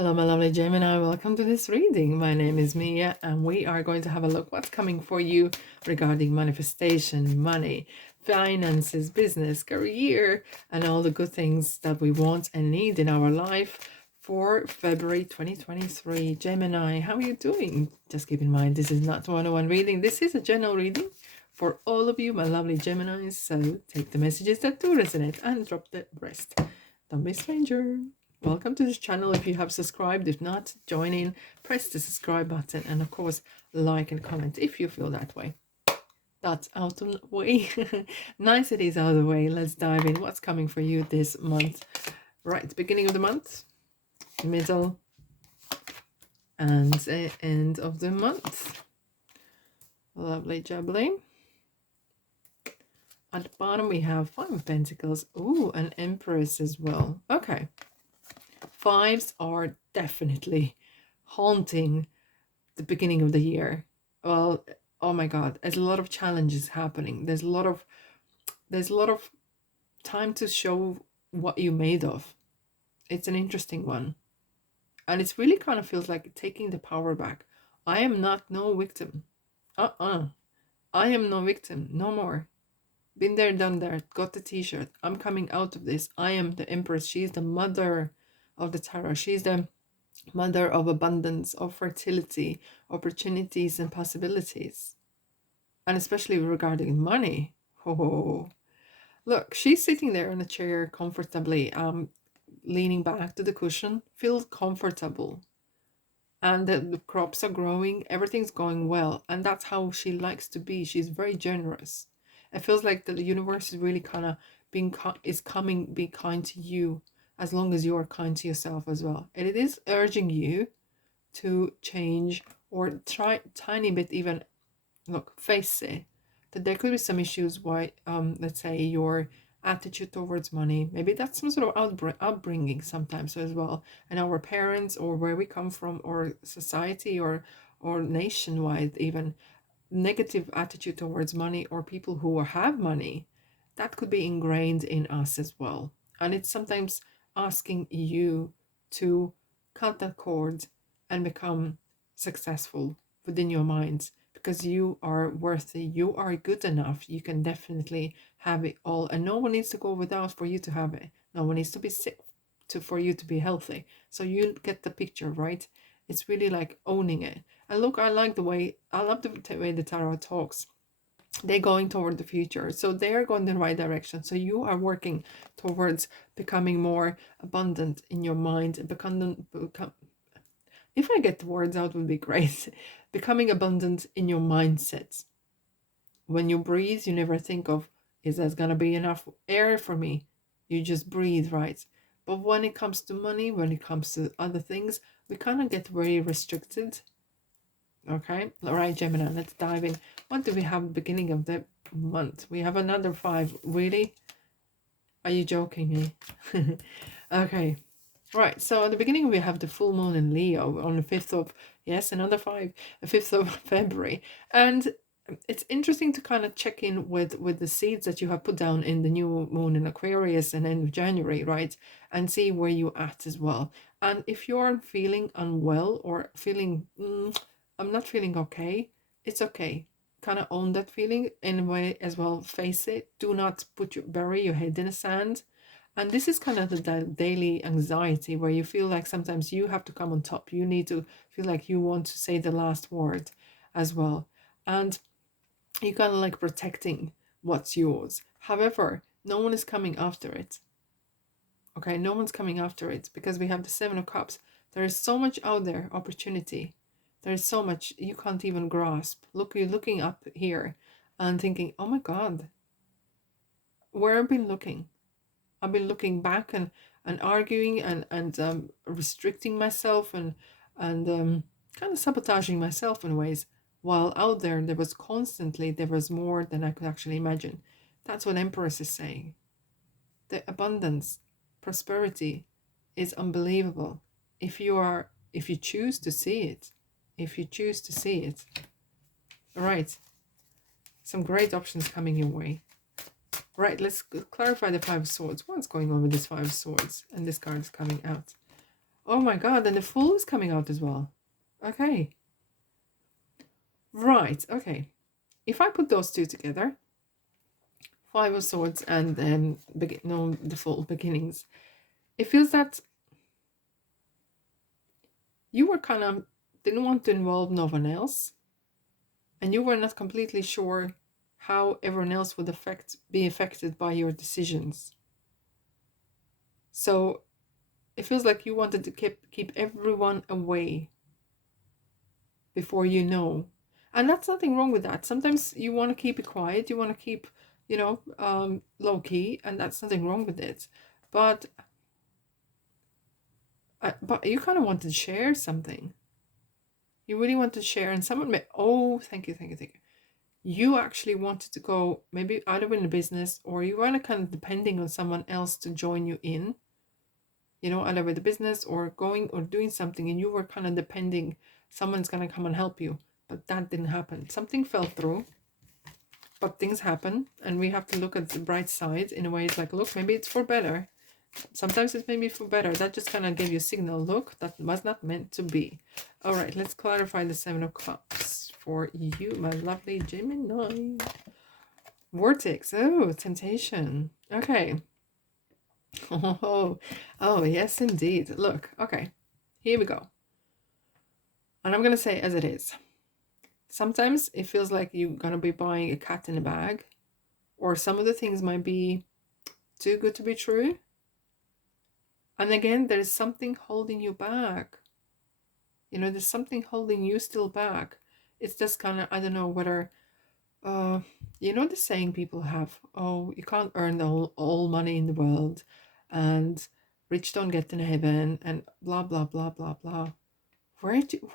Hello, my lovely Gemini. Welcome to this reading. My name is Mia, and we are going to have a look what's coming for you regarding manifestation, money, finances, business, career, and all the good things that we want and need in our life for February 2023. Gemini, how are you doing? Just keep in mind, this is not a one-on-one reading. This is a general reading for all of you, my lovely Geminis. So take the messages that do resonate and drop the rest. Don't be a stranger. Welcome to this channel. If you have subscribed, if not, join in, press the subscribe button, and of course like and comment if you feel that way. That's out of the way. Nice, it is out of the way. Let's dive in. What's coming for you this month? Right, beginning of the month, middle, and end of the month. Lovely jubbly. At the bottom we have 5 of Pentacles. Ooh, an Empress as well. Okay. Fives are definitely haunting the beginning of the year. Well, oh my God, there's a lot of challenges happening. There's a lot of time to show what you're made of. It's an interesting one. And it's really kind of feels like taking the power back. I am not no victim. I am no victim. No more. Been there, done that. Got the t-shirt. I'm coming out of this. I am the Empress. She's the mother of the tarot. She's the mother of abundance, of fertility, opportunities and possibilities. And especially regarding money. Oh, look, she's sitting there in a chair comfortably, leaning back to the cushion, feels comfortable. And the crops are growing, everything's going well. And that's how she likes to be. She's very generous. It feels like the universe is really kind of being be kind to you, as long as you are kind to yourself as well. And it is urging you to change or try tiny bit even, look, face it, that there could be some issues why, let's say your attitude towards money, maybe that's some sort of upbringing sometimes as well, and our parents or where we come from or society or nationwide even, negative attitude towards money or people who have money, that could be ingrained in us as well. And it's sometimes asking you to cut that cord and become successful within your minds, because you are worthy, you are good enough, you can definitely have it all, and no one needs to go without for you to have it. No one needs to be sick for you to be healthy. So you get the picture, right? It's really like owning it. And look, I love the way the tarot talks. They're going toward the future, so they're going in the right direction. So you are working towards becoming more abundant in your mind, if I get the words out would be great. Becoming abundant in your mindset. When you breathe, you never think of, is there gonna be enough air for me? You just breathe, right? But when it comes to money, when it comes to other things, we kind of get very restricted. Okay, all right, Gemini, let's dive in. What do we have beginning of the month? We have another 5. Really? Are you joking me? Okay, right. So at the beginning we have the full moon in Leo on the 5th of, yes, another 5, the 5th of February. And it's interesting to kind of check in with the seeds that you have put down in the new moon in Aquarius and end of January, right? And see where you're at as well. And if you're feeling unwell or feeling, I'm not feeling okay, it's okay. Kind of own that feeling in a way as well. Face it. Do not bury your head in the sand. And this is kind of the daily anxiety where you feel like sometimes you have to come on top. You need to feel like you want to say the last word as well. And you kind of like protecting what's yours. However, no one is coming after it. Okay, no one's coming after it because we have the 7 of Cups. There is so much out there, opportunity. There is so much you can't even grasp. Look, you're looking up here and thinking, oh my God, where have I been looking? I've been looking back and arguing and restricting myself and kind of sabotaging myself in ways, while out there was more than I could actually imagine. That's what Empress is saying. The abundance, prosperity is unbelievable if you choose to see it. If you choose to see it. All right. Some great options coming your way. Right, let's clarify the 5 of Swords. What's going on with this 5 of Swords? And this card is coming out. Oh my god, and the Fool is coming out as well. Okay. Right, okay. If I put those two together, Five of Swords and the Fool, beginnings, it feels that you were kind of didn't want to involve no one else, and you were not completely sure how everyone else would be affected by your decisions. So it feels like you wanted to keep everyone away before you know. And that's nothing wrong with that. Sometimes you want to keep it quiet, you want to keep, low key, and that's nothing wrong with it. But you kind of want to share something. You really want to share, and someone may, oh, thank you, thank you, thank you. You actually wanted to go maybe either in the business, or you were kind of depending on someone else to join you in, either with the business or going or doing something, and you were kind of depending someone's going to come and help you. But that didn't happen. Something fell through, but things happen, and we have to look at the bright side. In a way, it's like, look, maybe it's for better. Sometimes it's maybe for better. That just kind of gave you a signal. Look, that was not meant to be. All right, let's clarify the Seven of Cups for you, my lovely Gemini. Vortex. Oh, temptation. Okay. Oh, yes, indeed. Look, okay, here we go. And I'm going to say as it is. Sometimes it feels like you're going to be buying a cat in a bag, or some of the things might be too good to be true. And again, there is something holding you back. There's something holding you still back. It's just kind of, I don't know whether, the saying people have, oh, you can't earn all money in the world, and rich don't get in heaven, and blah, blah, blah, blah, blah.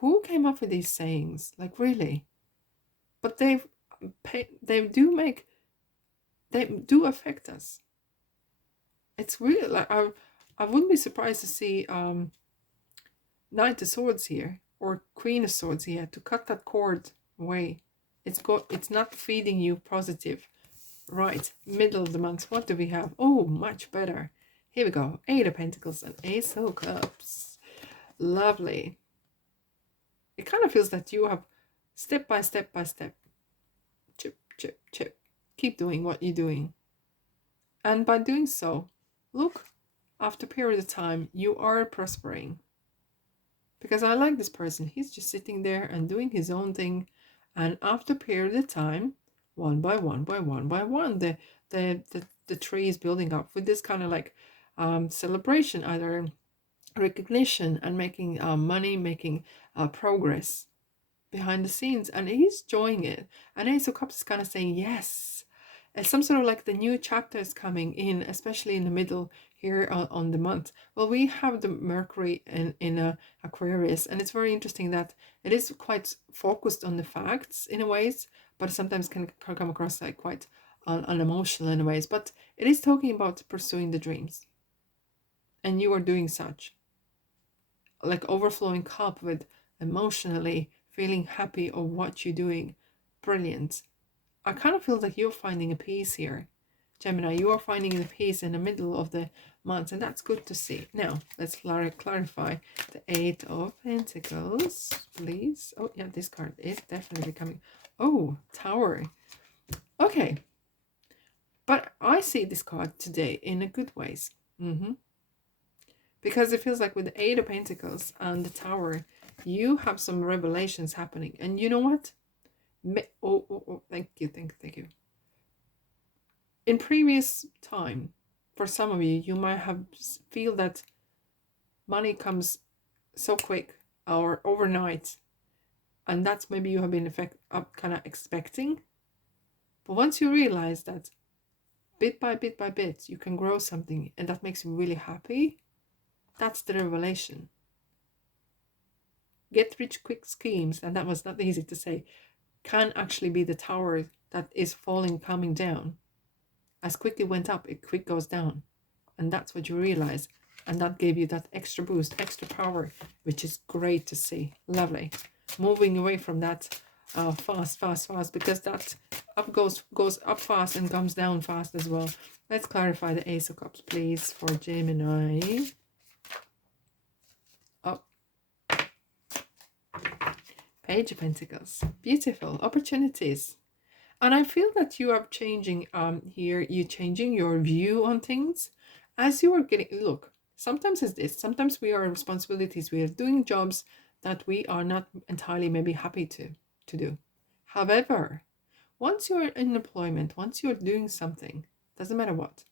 Who came up with these sayings? Like, really? But they do affect us. It's really like, I wouldn't be surprised to see Knight of Swords here, or Queen of Swords here, to cut that cord away. It's not feeding you positive. Right, middle of the month, what do we have? Oh, much better. Here we go. Eight of Pentacles and Ace of Cups. Lovely. It kind of feels that you have step by step, chip, chip, chip. Keep doing what you're doing. And by doing so, look, after a period of time, you are prospering. Because I like this person. He's just sitting there and doing his own thing. And after a period of time, one by one, the tree is building up with this kind of like celebration, either recognition and making money, making progress behind the scenes, and he's enjoying it. And Ace of Cups is kind of saying yes, and some sort of like the new chapter is coming in, especially in the middle here on the month. Well, we have the Mercury in Aquarius, and it's very interesting that it is quite focused on the facts in a ways, but sometimes can come across like quite unemotional in a ways. But it is talking about pursuing the dreams, and you are doing such, like overflowing cup with emotionally feeling happy of what you're doing. Brilliant. I kind of feel like you're finding a peace here, Gemini. You are finding the peace in the middle of the month, and that's good to see. Now, let's clarify the Eight of Pentacles, please. Oh, yeah, this card is definitely coming. Oh, Tower. Okay. But I see this card today in a good ways. Because it feels like with the Eight of Pentacles and the Tower, you have some revelations happening. And you know what? Thank you. In previous time, for some of you, you might have feel that money comes so quick or overnight, and that's maybe you have been kind of expecting. But once you realize that bit by bit you can grow something, and that makes you really happy, that's the revelation. Get rich quick schemes, and that was not easy to say, can actually be the tower that is coming down. As quick it went up, it quick goes down. And that's what you realize. And that gave you that extra boost, extra power, which is great to see. Lovely. Moving away from that fast, because that goes up fast and comes down fast as well. Let's clarify the Ace of Cups, please, for Gemini. Age of Pentacles. Beautiful. Opportunities. And I feel that you are changing here, you're changing your view on things as you are getting, look, sometimes it's this, sometimes we are responsibilities, we are doing jobs that we are not entirely maybe happy to do. However, once you're in employment, once you're doing something, doesn't matter what,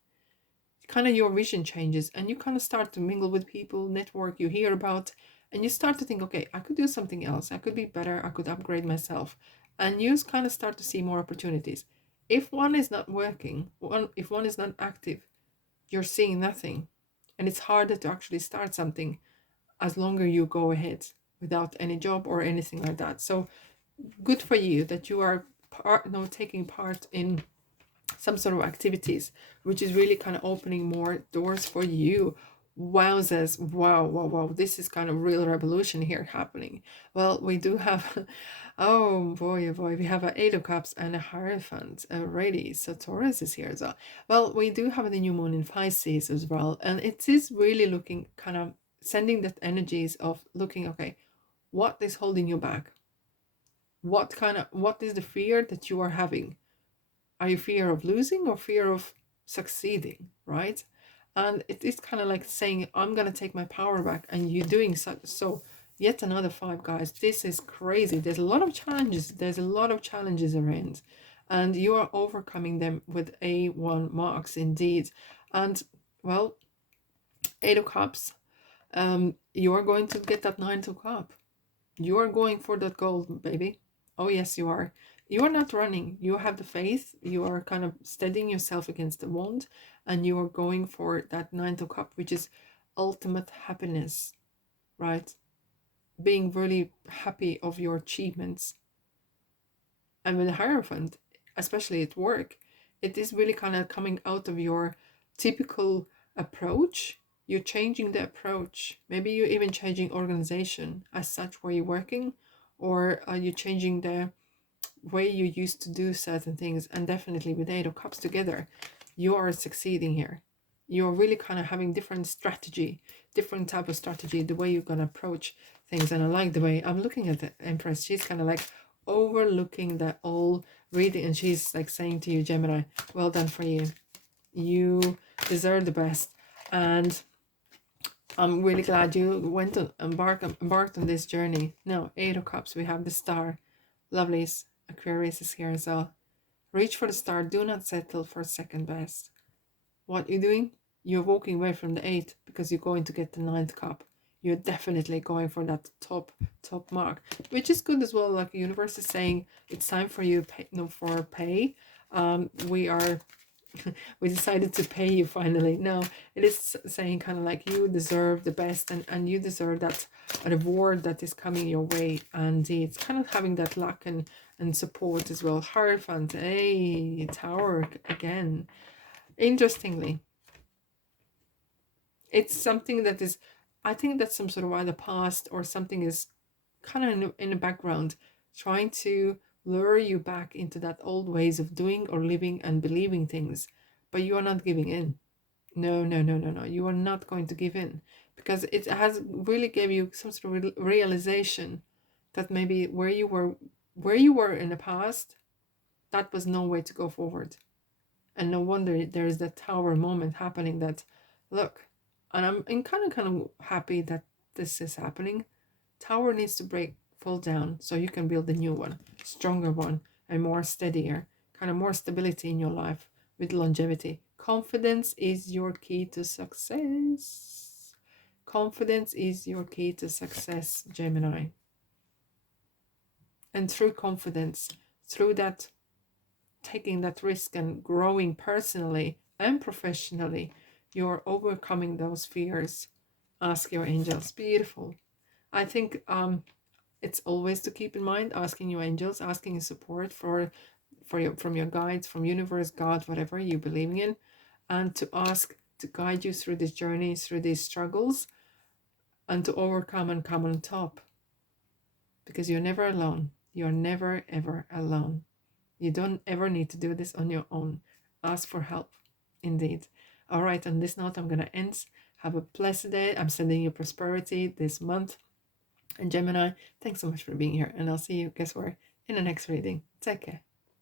kind of your vision changes and you kind of start to mingle with people, network, you hear about, and you start to think, okay, I could do something else, I could be better, I could upgrade myself, and you kind of start to see more opportunities. If one is not working, if one is not active, you're seeing nothing, and it's harder to actually start something as longer you go ahead without any job or anything like that. So good for you that you are taking part in some sort of activities, which is really kind of opening more doors for you. Wowzers, wow, wow, wow, this is kind of real revolution here happening. Well, we do have, oh boy, we have a 8 of Cups and a Hierophant already, so Taurus is here as well. Well, we do have the new moon in Pisces as well, and it is really looking kind of sending that energies of looking, okay, what is holding you back? What is the fear that you are having? Are you fear of losing or fear of succeeding, right? And it is kind of like saying, I'm going to take my power back, and you doing so yet another 5, guys. This is crazy. There's a lot of challenges. There's a lot of challenges around, and you are overcoming them with A1 marks indeed. And well, 8 of Cups, you are going to get that 9 of Cup. You are going for that goal, baby. Oh yes, you are. You are not running. You have the faith. You are kind of steadying yourself against the wand, and you are going for that 9 of Cup, which is ultimate happiness, right? Being really happy of your achievements. And with the Hierophant, especially at work, it is really kind of coming out of your typical approach. You're changing the approach. Maybe you're even changing organization as such where you're working, or are you changing the way you used to do certain things. And definitely with 8 of Cups together, you are succeeding here. You're really kind of having different strategy, different type of strategy, the way you're going to approach things. And I like the way I'm looking at the Empress. She's kind of like overlooking the all reading, and she's like saying to you, Gemini, well done for you. You deserve the best. And I'm really glad you went on embarked on this journey. Now, 8 of Cups, we have the Star. Lovelies, Aquarius is here as well. Reach for the star. Do not settle for second best. What you're doing? You're walking away from the 8 because you're going to get the 9th Cup. You're definitely going for that top mark, which is good as well. Like the universe is saying, it's time for you for pay. We decided to pay you finally. No, it is saying kind of like you deserve the best, and you deserve that reward that is coming your way. And it's kind of having that luck and support as well. Hierophant, hey, Tower again. Interestingly, it's something that is, I think that's some sort of either past or something is kind of in the background trying to lure you back into that old ways of doing or living and believing things, but you are not giving in. No, no, no, no, no. You are not going to give in, because it has really gave you some sort of realization that maybe where you were in the past, that was no way to go forward. And no wonder there is that Tower moment happening, that look, and I'm kind of happy that this is happening. Tower needs to fall down so you can build a new one, stronger one, and more steadier, kind of more stability in your life with longevity. Confidence is your key to success. Confidence is your key to success, Gemini. And through confidence, through that taking that risk and growing personally and professionally, you're overcoming those fears. Ask your angels. Beautiful. I think it's always to keep in mind asking your angels, asking support from your guides, from universe, God, whatever you're believing in, and to ask to guide you through this journey, through these struggles, and to overcome and come on top. Because you're never alone. You're never ever alone. You don't ever need to do this on your own. Ask for help, indeed. All right, on this note, I'm going to end. Have a blessed day. I'm sending you prosperity this month. And Gemini, thanks so much for being here. And I'll see you, guess where, in the next reading. Take care.